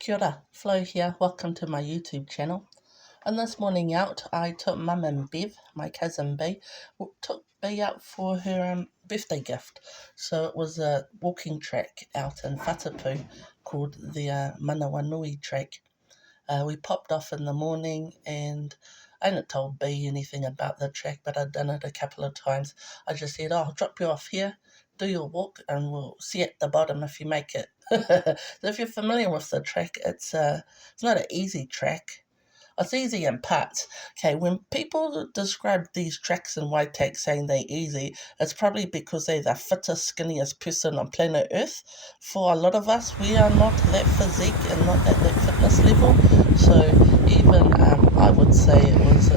Kia ora, Flo here, welcome to my YouTube channel. And this morning out, I took Mum and Bev, my cousin B, took B out for her birthday gift. So it was a walking track out in Whatipu called the Omanawanui track. We popped off in the morning and I hadn't told B anything about the track, but I'd done it a couple of times. I just said, I'll drop you off here, do your walk, and we'll see at the bottom if you make it. So if you're familiar with the track, it's not an easy track. It's easy in parts. Okay, when people describe these tracks in waitaks saying they're easy, it's probably because they're the fittest, skinniest person on planet Earth. For a lot of us, we are not that physique and not at that fitness level. So even I would say it was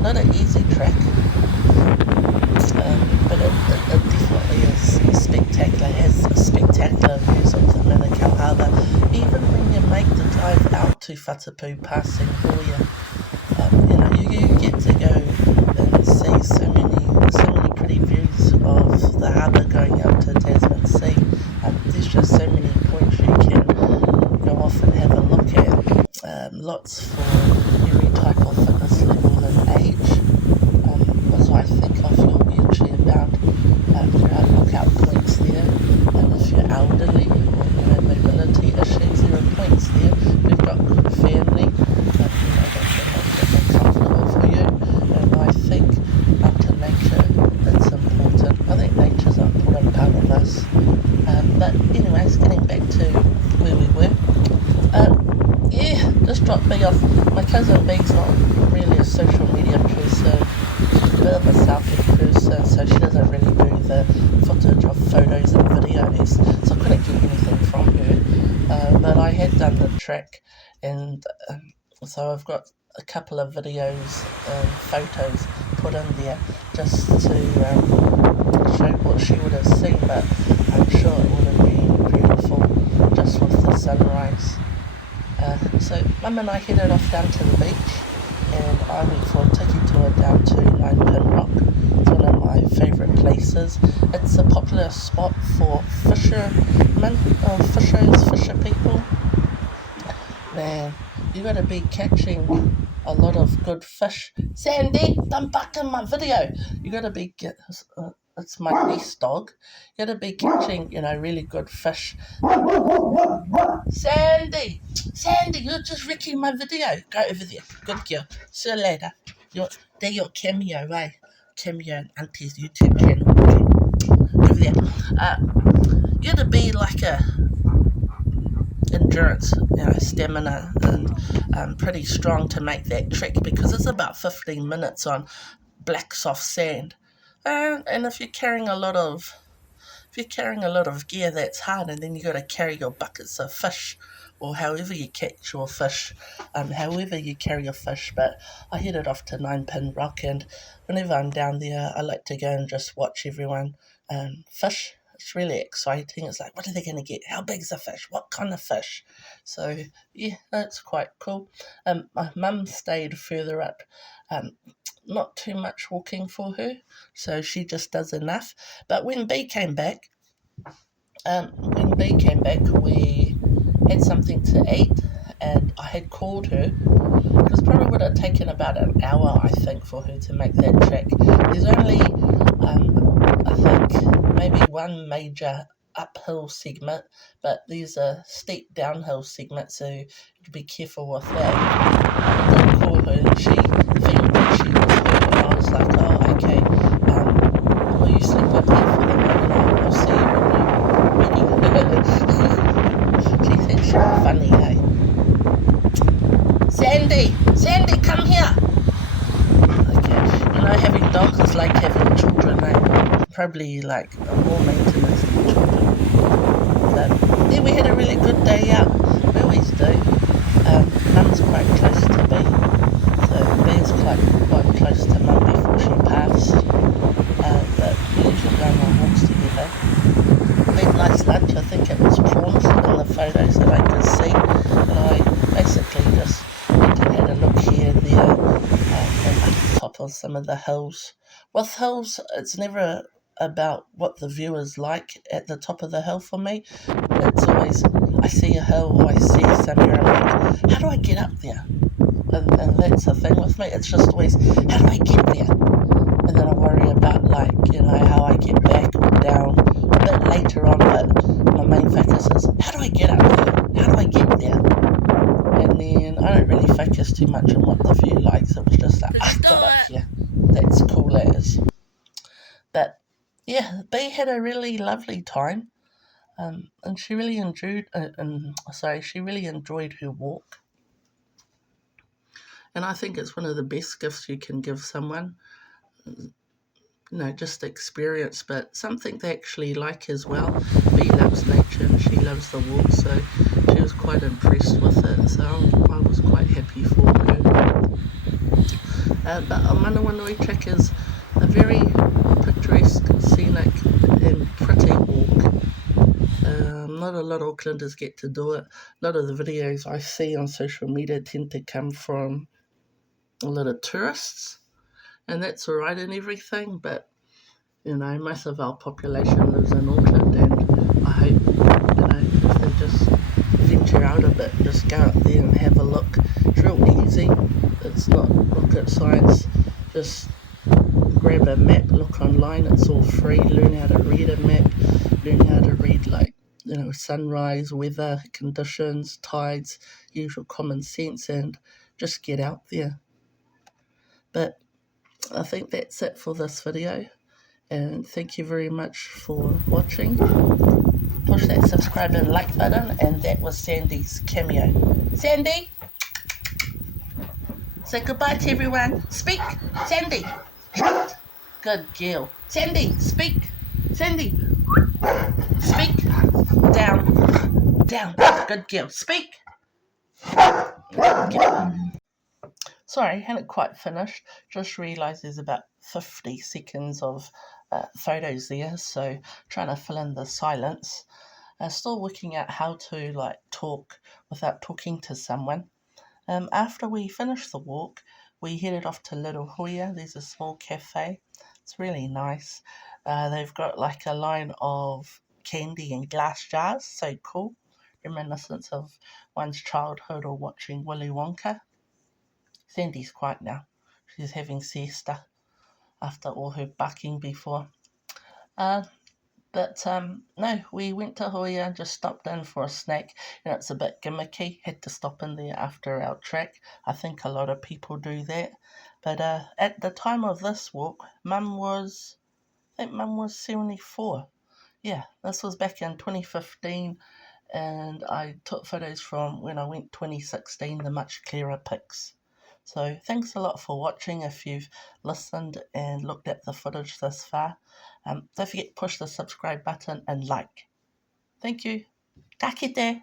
not an easy track. But it definitely is spectacular. It has spectacular views of the Manukau Harbour. Even when you make the drive out to Whatipu passing Hoya, you get to go and see so many pretty views of the harbour going out to Tasman Sea. There's just so many points you can go off and have a look at. Lots for every type of fitness level and age. As I think of your wheelchair bound, there are lookout points there, and if you're elderly or you have mobility issues, there are points there. We've got good family, that can make it more comfortable for you, and I think out in nature it's important. I think nature's an important part of us. But anyways, getting back to where we were, just dropped me off. My cousin B's not really a social media person. She's a bit of a selfie person, so she doesn't really do the footage of photos and videos, so I couldn't get anything from her. But I had done the track, and so I've got a couple of videos and photos put in there just to show what she would have seen, but I'm sure it would have been beautiful just with the sunrise. So Mum and I headed off down to the beach, and I went for a tiki tour down to 9 Pin Rock. It's one of my favourite places. It's a popular spot for fishermen, or fisher people. Man, you got to be catching a lot of good fish. Sandy, don't buck in my video. You got to be it's my niece dog. You got to be catching, really good fish. Sandy, you're just wrecking my video. Go over there. Good girl. See you later. They're your cameo, eh? Cameo on Auntie's YouTube channel. Over there. You got to be like a endurance, stamina, and pretty strong to make that trek, because it's about 15 minutes on black soft sand, and if you're carrying a lot of gear, that's hard, and then you got to carry your buckets of fish, or however you catch your fish, however you carry your fish. But I headed off to 9 Pin Rock, and whenever I'm down there, I like to go and just watch everyone fish. It's really exciting. It's like, what are they going to get? How big's the fish? What kind of fish? So, yeah, that's quite cool. My mum stayed further up. Not too much walking for her, so she just does enough. But when B came back, we had something to eat, and I had called her. It probably would have taken about an hour, I think, for her to make that trek. There's only, I think, maybe one major uphill segment, but these are steep downhill segments, so you have to be careful with that. I did call her, and she felt that she was hurt, and I was like, oh, okay, will you sleep up there for the moment? I'll see you when you're ready. She thinks she's funny, hey? Sandy, come here. Okay, having dogs is like having children, eh? Probably like more maintenance than children. But yeah, we had a really good day out. We always do. Mum's quite close to B, so B is quite close to Mum before she passed. But we usually go on walks together. We had nice lunch. I think it was prawns in the photos that I could see, and I basically just went and had a look here, there, and up the top of some of the hills. With hills, it's never about what the view is like at the top of the hill for me. It's always, I see a hill or I see somewhere, I'm like, how do I get up there? And that's the thing with me, it's just always, how do I get there? And then I worry about, like, you know, how I get back or down a bit later on, but my main focus is, how do I get up there? How do I get there? And then I don't really focus too much on what the view likes, it was just like, I got up here. That's cool as. But yeah, they had a really lovely time. And she really enjoyed, she really enjoyed her walk. And I think it's one of the best gifts you can give someone. You know, just experience, but something they actually like as well. Bea loves nature and she loves the walk, so she was quite impressed with it. So I was quite happy for her. But Omanawanuitrack is a very picturesque, scenic, and pretty walk. Not a lot of Aucklanders get to do it. A lot of the videos I see on social media tend to come from a lot of tourists, and that's alright and everything, but you know, most of our population lives in Auckland, and I hope, you know, if they just venture out a bit, just go out there and have a look. It's real easy, it's not rocket science, just grab a map, look online, it's all free, learn how to read a map, learn how to read, like, you know, sunrise, weather, conditions, tides, usual common sense, and just get out there. But I think that's it for this video, and thank you very much for watching. Push that subscribe and like button, and that was Sandy's cameo. Sandy, say goodbye to everyone. Speak, Sandy. Good girl. Sandy, speak. Sandy, speak. Down, down. Good girl. Speak. Okay. Sorry, hadn't quite finished. Just realised there's about 50 seconds of photos there, so trying to fill in the silence. Still working out how to like talk without talking to someone. After we finished the walk, we headed off to Little Hoya. There's a small cafe. It's really nice. They've got like a line of candy in glass jars, so cool. Reminiscence of one's childhood or watching Willy Wonka. Sandy's quiet now. She's having siesta after all her bucking before. But no, we went to Hoya, just stopped in for a snack. You know, it's a bit gimmicky. Had to stop in there after our trek. I think a lot of people do that. But at the time of this walk, I think Mum was 74. Yeah, this was back in 2015, and I took photos from when I went 2016, the much clearer pics. So thanks a lot for watching if you've listened and looked at the footage this far. Don't forget to push the subscribe button and like. Thank you. Ka kite.